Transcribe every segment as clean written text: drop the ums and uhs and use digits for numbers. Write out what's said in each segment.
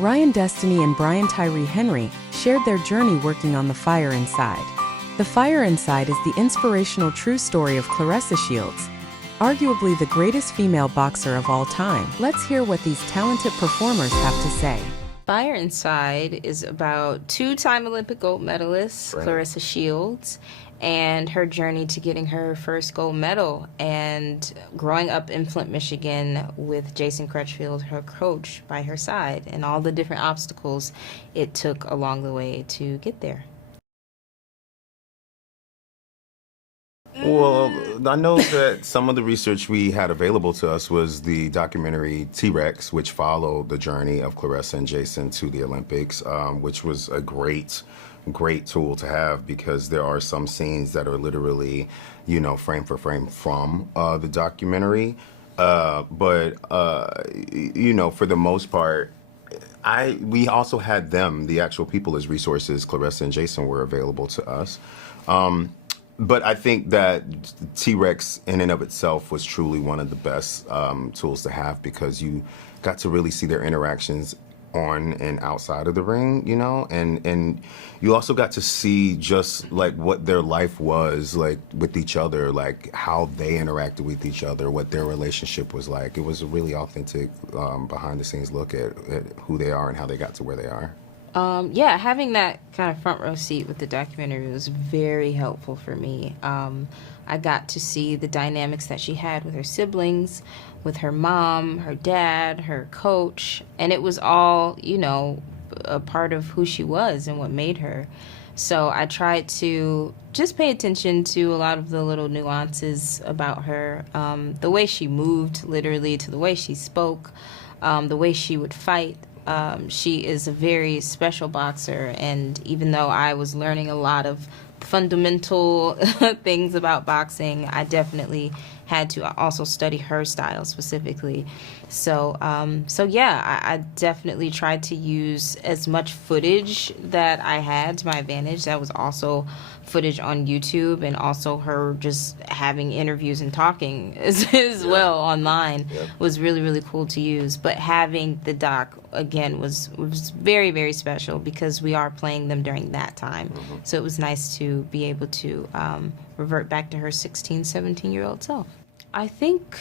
Ryan Destiny and Brian Tyree Henry shared their journey working on The Fire Inside. The Fire Inside is the inspirational true story of Claressa Shields, arguably the greatest female boxer of all time. Let's hear what these talented performers have to say. Fire Inside is about two-time Olympic gold medalist Claressa Shields and her journey to getting her first gold medal and growing up in Flint, Michigan with Jason Crutchfield, her coach, by her side, and all the different obstacles it took along the way to get there. Well, I know that some of the research we had available to us was the documentary T-Rex, which followed the journey of Claressa and Jason to the Olympics, which was a great tool to have because there are some scenes that are literally, frame for frame from the documentary. For the most part, we also had them, the actual people, as resources. Claressa and Jason were available to us. But I think that T-Rex in and of itself was truly one of the best tools to have because you got to really see their interactions on and outside of the ring, and you also got to see just like what their life was like with each other, like how they interacted with each other, what their relationship was like. It was a really authentic behind the scenes look at who they are and how they got to where they are. Yeah, having that kind of front row seat with the documentary was very helpful for me. I got to see the dynamics that she had with her siblings, with her mom, her dad, her coach, and it was all, a part of who she was and what made her. So I tried to just pay attention to a lot of the little nuances about her, the way she moved, literally, to the way she spoke, the way she would fight. She is a very special boxer, and even though I was learning a lot of fundamental things about boxing, I definitely had to also study her style specifically. So yeah, I definitely tried to use as much footage that I had to my advantage. That was also footage on YouTube, and also her just having interviews and talking as well online was really, really cool to use. But having the doc, again, was very, very special because we are playing them during that time. So it was nice to be able to revert back to her 16, 17-year-old self. I think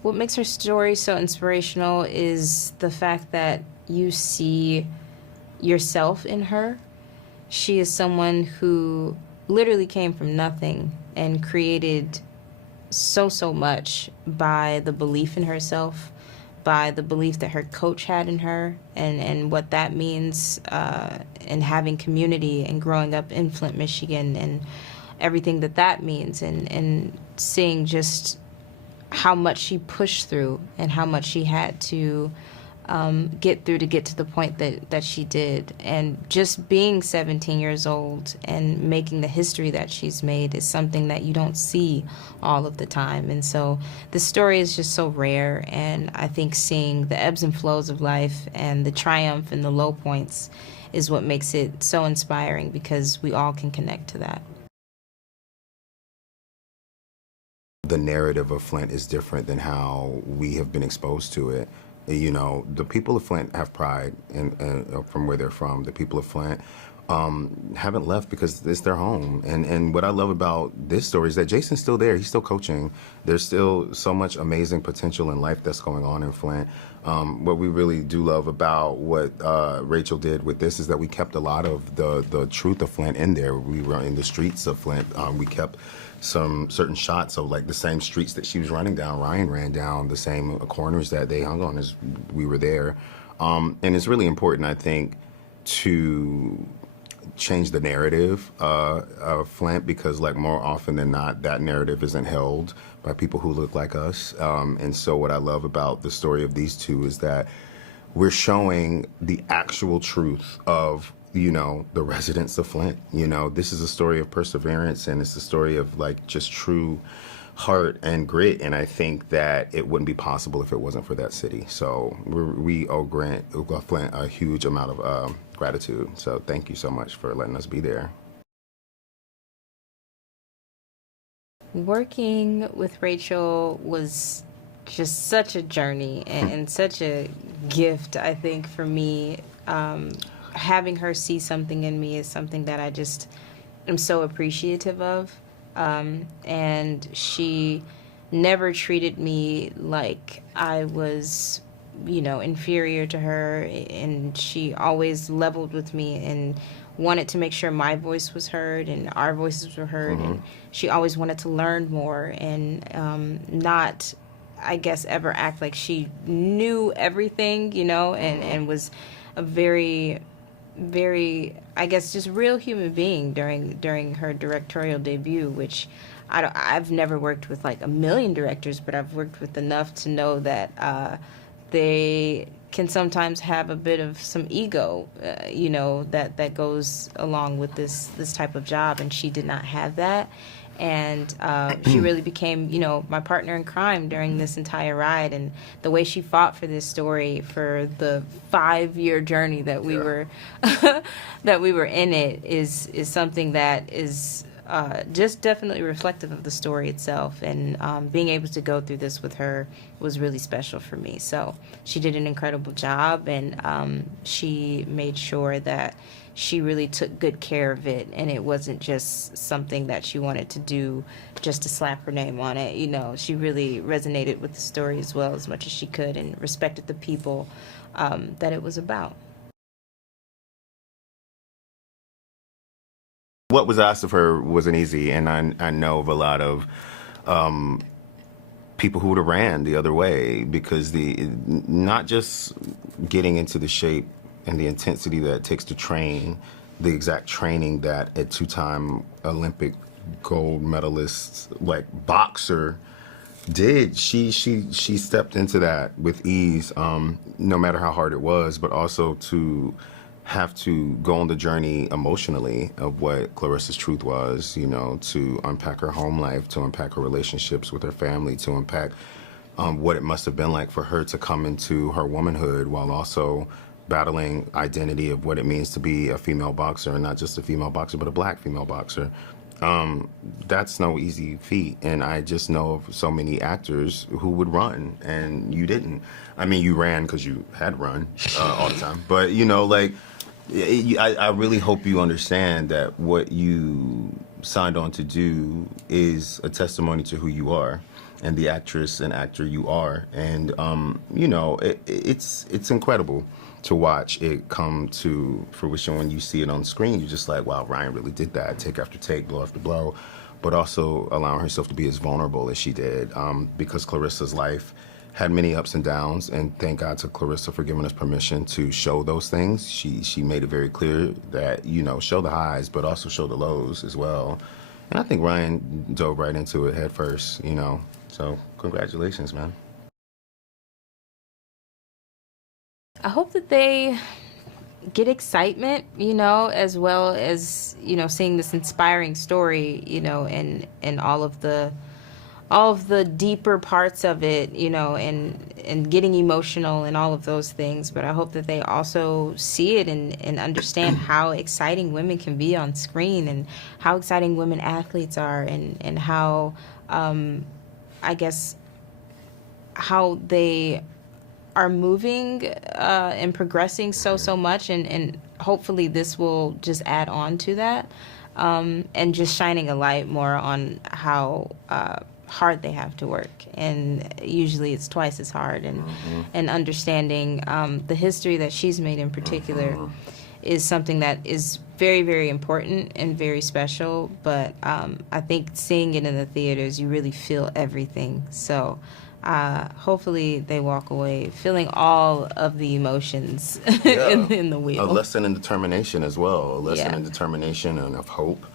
what makes her story so inspirational is the fact that you see yourself in her. She is someone who literally came from nothing and created so much by the belief in herself, by the belief that her coach had in her, and what that means, and having community and growing up in Flint, Michigan, and everything that means, and seeing just how much she pushed through and how much she had to get through to get to the point that she did. And just being 17 years old and making the history that she's made is something that you don't see all of the time. And so the story is just so rare, and I think seeing the ebbs and flows of life and the triumph and the low points is what makes it so inspiring, because we all can connect to that. The narrative of Flint is different than how we have been exposed to it. The people of Flint have pride from where they're from. The people of Flint haven't left because it's their home. And what I love about this story is that Jason's still there. He's still coaching. There's still so much amazing potential in life that's going on in Flint. What we really do love about what Rachel did with this is that we kept a lot of the truth of Flint in there. We were in the streets of Flint. We kept some certain shots of like the same streets that she was running down, Ryan ran down, the same corners that they hung on as we were there. And it's really important, I think, to change the narrative of Flint, because like more often than not, that narrative isn't held by people who look like us. And so what I love about the story of these two is that we're showing the actual truth of the residents of Flint. This is a story of perseverance, and it's a story of like just true heart and grit. And I think that it wouldn't be possible if it wasn't for that city. So we owe Flint a huge amount of gratitude. So thank you so much for letting us be there. Working with Rachel was just such a journey and such a gift, I think, for me. having her see something in me is something that I just am so appreciative of. And she never treated me like I was, inferior to her. And she always leveled with me and wanted to make sure my voice was heard and our voices were heard. Mm-hmm. And she always wanted to learn more and not, I guess, ever act like she knew everything, and was a very, very, I guess, just real human being during her directorial debut, which I've never worked with like a million directors, but I've worked with enough to know that they can sometimes have a bit of some ego, that goes along with this type of job, and she did not have that. And she really became, my partner in crime during this entire ride. And the way she fought for this story for the 5-year journey that we were that we were in it is something that is just definitely reflective of the story itself. And being able to go through this with her was really special for me. So she did an incredible job, and she made sure that she really took good care of it, and it wasn't just something that she wanted to do just to slap her name on it. She really resonated with the story as well as much as she could, and respected the people that it was about. What was asked of her wasn't easy, and I know of a lot of people who would have ran the other way, because not just getting into the shape and the intensity that it takes to train, the exact training that a 2-time Olympic gold medalist like boxer did. She stepped into that with ease, no matter how hard it was, but also to have to go on the journey emotionally of what Claressa's truth was, to unpack her home life, to unpack her relationships with her family, to unpack what it must have been like for her to come into her womanhood while also battling identity of what it means to be a female boxer, and not just a female boxer, but a black female boxer. That's no easy feat, and I just know of so many actors who would run, and you didn't. I mean, you ran because you had run all the time, but I really hope you understand that what you signed on to do is a testimony to who you are and the actress and actor you are, and it's incredible to watch it come to fruition. When you see it on screen, you're just like, wow, Ryan really did that, take after take, blow after blow, but also allowing herself to be as vulnerable as she did, because Claressa's life had many ups and downs, and thank God to Claressa for giving us permission to show those things. She made it very clear that, show the highs, but also show the lows as well. And I think Ryan dove right into it head first, so congratulations, man. I hope that they get excitement, as well as, seeing this inspiring story, and all of the deeper parts of it, and getting emotional and all of those things. But I hope that they also see it and understand how exciting women can be on screen, and how exciting women athletes are, and how, I guess, how they are moving and progressing so much, and hopefully this will just add on to that, and just shining a light more on how hard they have to work, and usually it's twice as hard, and understanding the history that she's made in particular is something that is very, very important and very special. But I think seeing it in the theaters, you really feel everything. So hopefully they walk away feeling all of the emotions in the wheel. A lesson in determination as well. A lesson in determination and of hope.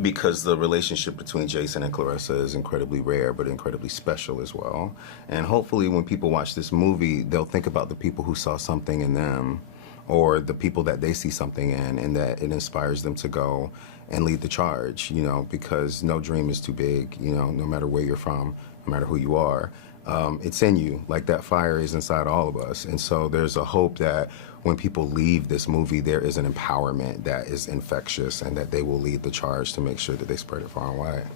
Because the relationship between Jason and Claressa is incredibly rare, but incredibly special as well. And hopefully when people watch this movie, they'll think about the people who saw something in them, or the people that they see something in, and that it inspires them to go and lead the charge, because no dream is too big, no matter where you're from, no matter who you are. It's in you, like that fire is inside all of us. And so there's a hope that when people leave this movie, there is an empowerment that is infectious, and that they will lead the charge to make sure that they spread it far and wide.